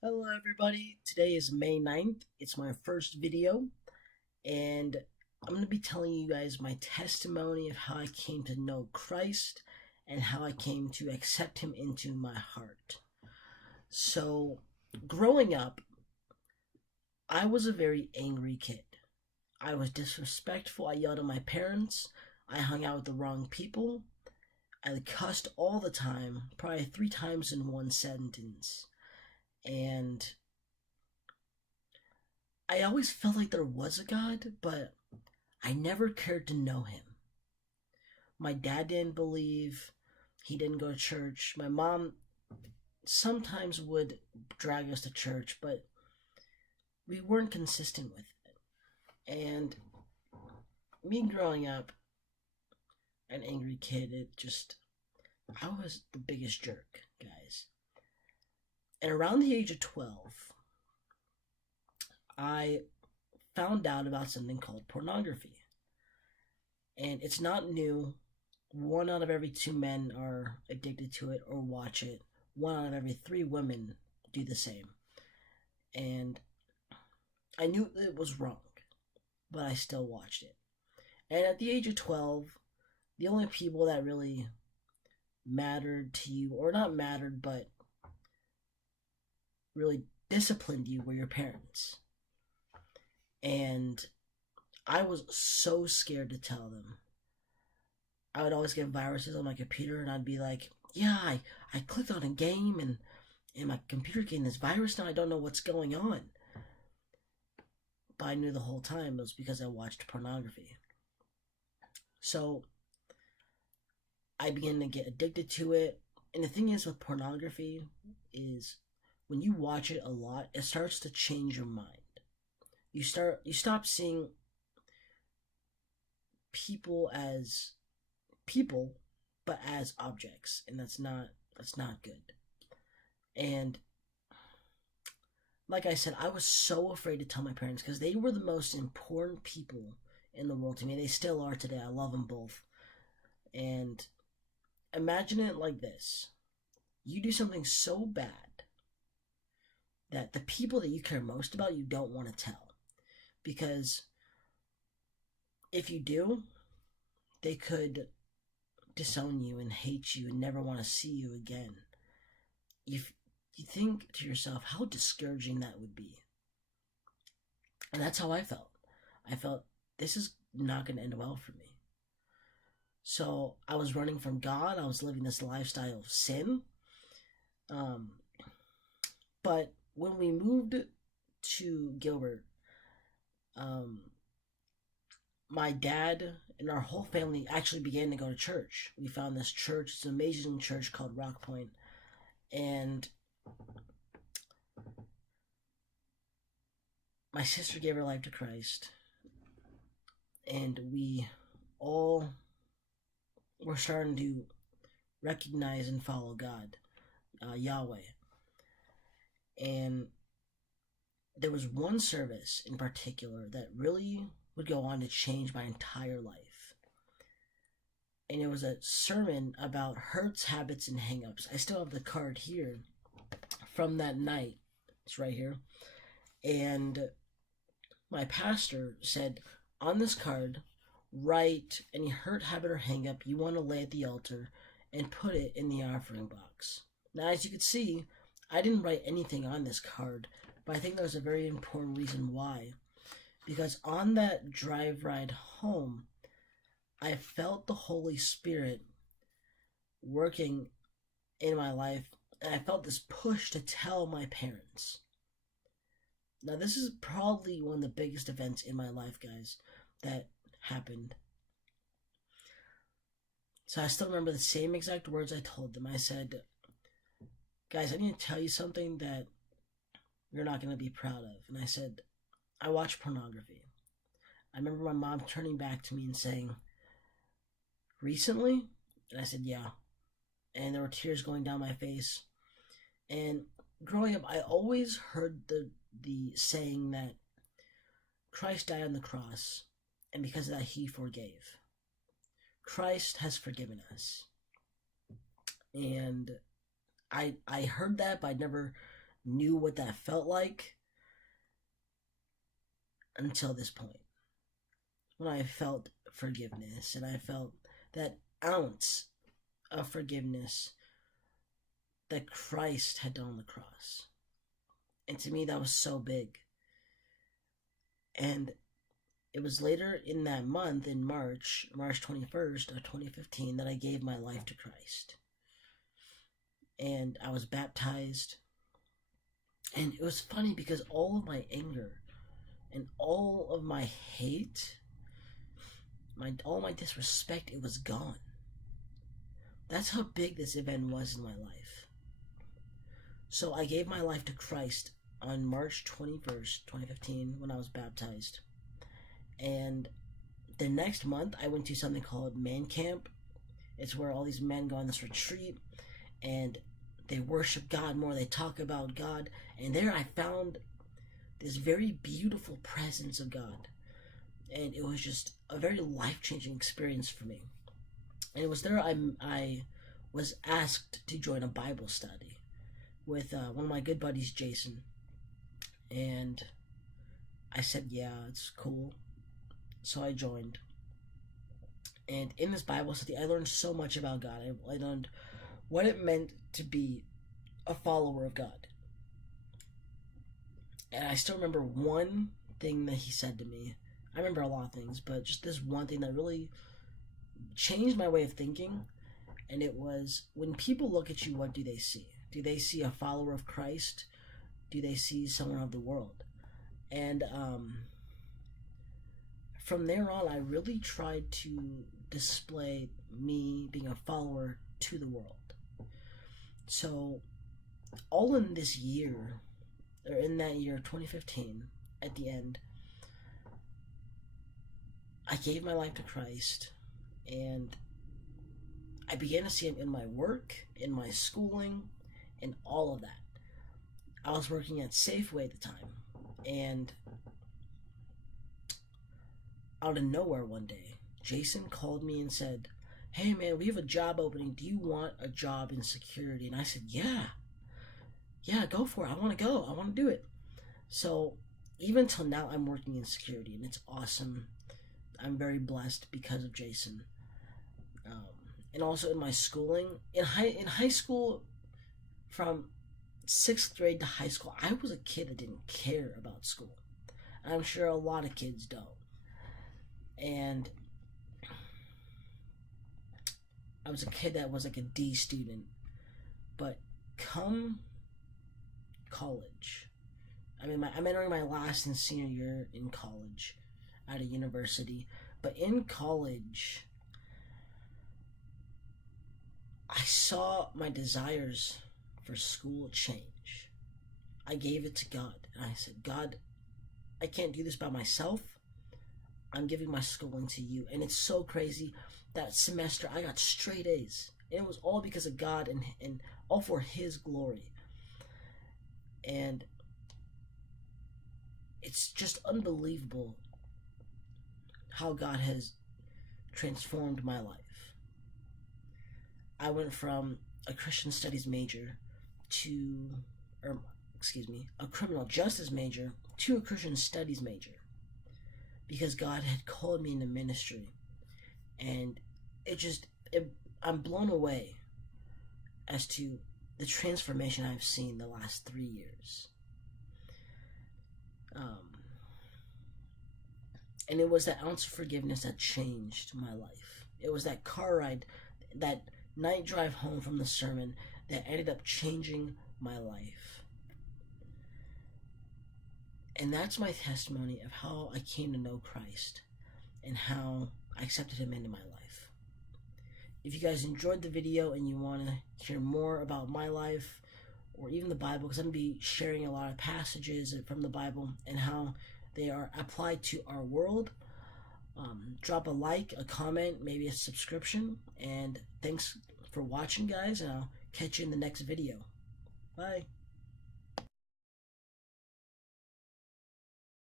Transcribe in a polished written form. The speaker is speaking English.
Hello everybody, today is May 9th. It's my first video and I'm going to be telling you guys my testimony of how I came to know Christ and how I came to accept him into my heart. So, growing up, I was a very angry kid. I was disrespectful, I yelled at my parents, I hung out with the wrong people, I cussed all the time, probably 3 times in one sentence. And I always felt like there was a God, but I never cared to know him. My dad didn't believe, he didn't go to church. My mom sometimes would drag us to church, but we weren't consistent with it. And me growing up, an angry kid, I was the biggest jerk, guys. And around the age of 12, I found out about something called pornography. And it's not new. 1 out of every 2 men are addicted to it or watch it. 1 out of every 3 women do the same. And I knew it was wrong, but I still watched it. And at the age of 12, the only people that really mattered to you, or not mattered, but really disciplined you, were your parents. And I was so scared to tell them. I would always get viruses on my computer, and I'd be like, "Yeah, I clicked on a game, and my computer getting this virus now. I don't know what's going on." But I knew the whole time it was because I watched pornography. So I began to get addicted to it. And the thing is with pornography is when you watch it a lot, it starts to change your mind. You stop seeing people as people, but as objects, and that's not good. And like I said, I was so afraid to tell my parents because they were the most important people in the world to me. They still are today. I love them both. And imagine it like this: you do something so bad that the people that you care most about you don't want to tell. Because if you do, they could disown you and hate you and never want to see you again. If you think to yourself how discouraging that would be. And that's how I felt. I felt this is not going to end well for me. So I was running from God. I was living this lifestyle of sin. Um, but when we moved to Gilbert, um, my dad and our whole family actually began to go to church. We found this church. It's an amazing church called Rock Point. And my sister gave her life to Christ. And we all were starting to recognize and follow God, Yahweh. And there was one service in particular that really would go on to change my entire life. And it was a sermon about hurts, habits, and hangups. I still have the card here from that night. It's right here. And my pastor said, on this card, write any hurt, habit, or hangup you want to lay at the altar and put it in the offering box. Now, as you can see, I didn't write anything on this card, but I think there's a very important reason why. Because on that drive ride home, I felt the Holy Spirit working in my life, and I felt this push to tell my parents. Now, this is probably one of the biggest events in my life, guys, that happened. So I still remember the same exact words I told them. I said, "Guys, I need to tell you something that you're not going to be proud of." And I said, "I watch pornography." I remember my mom turning back to me and saying, "Recently?" And I said, "Yeah." And there were tears going down my face. And growing up, I always heard the saying that Christ died on the cross, and because of that, he forgave. Christ has forgiven us. And I heard that, but I never knew what that felt like until this point. When I felt forgiveness and I felt that ounce of forgiveness that Christ had done on the cross. And to me, that was so big. And it was later in that month, in March 21st of 2015, that I gave my life to Christ. And I was baptized. And it was funny because all of my anger and all of my hate, all my disrespect, it was gone. That's how big this event was in my life. So I gave my life to Christ on March 21st, 2015, when I was baptized. And the next month, I went to something called Man Camp. It's where all these men go on this retreat, and they worship God more. They talk about God. And there I found this very beautiful presence of God. And it was just a very life-changing experience for me. And it was there I was asked to join a Bible study with one of my good buddies, Jason. And I said, yeah, it's cool. So I joined. And in this Bible study, I learned so much about God. I learned what it meant to be a follower of God. And I still remember one thing that he said to me. I remember a lot of things, but just this one thing that really changed my way of thinking. And it was, when people look at you, what do they see? Do they see a follower of Christ? Do they see someone of the world? And from there on, I really tried to display me being a follower to the world. So, all in this year, or in that year, 2015, at the end, I gave my life to Christ, and I began to see Him in my work, in my schooling, in all of that. I was working at Safeway at the time, and out of nowhere one day, Jason called me and said, hey man, we have a job opening. Do you want a job in security? And I said, yeah, go for it. I want to go. I want to do it. So even till now, I'm working in security, and it's awesome. I'm very blessed because of Jason. And also in my schooling, in high school, from 6th grade to high school, I was a kid that didn't care about school. And I'm sure a lot of kids don't. And I was a kid that was like a D student. But come college, I'm entering my last and senior year in college at a university. But in college, I saw my desires for school change. I gave it to God, and I said, God, I can't do this by myself. I'm giving my schooling to you. And it's so crazy. That semester, I got straight A's. And it was all because of God and all for His glory. And it's just unbelievable how God has transformed my life. I went from a Christian studies major to, a criminal justice major to a Christian studies major, because God had called me into ministry. And I'm blown away as to the transformation I've seen the last 3 years. And it was that ounce of forgiveness that changed my life. It was that car ride, that night drive home from the sermon, that ended up changing my life. And that's my testimony of how I came to know Christ and how I accepted Him into my life. If you guys enjoyed the video and you want to hear more about my life or even the Bible, because I'm going to be sharing a lot of passages from the Bible and how they are applied to our world, drop a like, a comment, maybe a subscription. And thanks for watching, guys, and I'll catch you in the next video. Bye.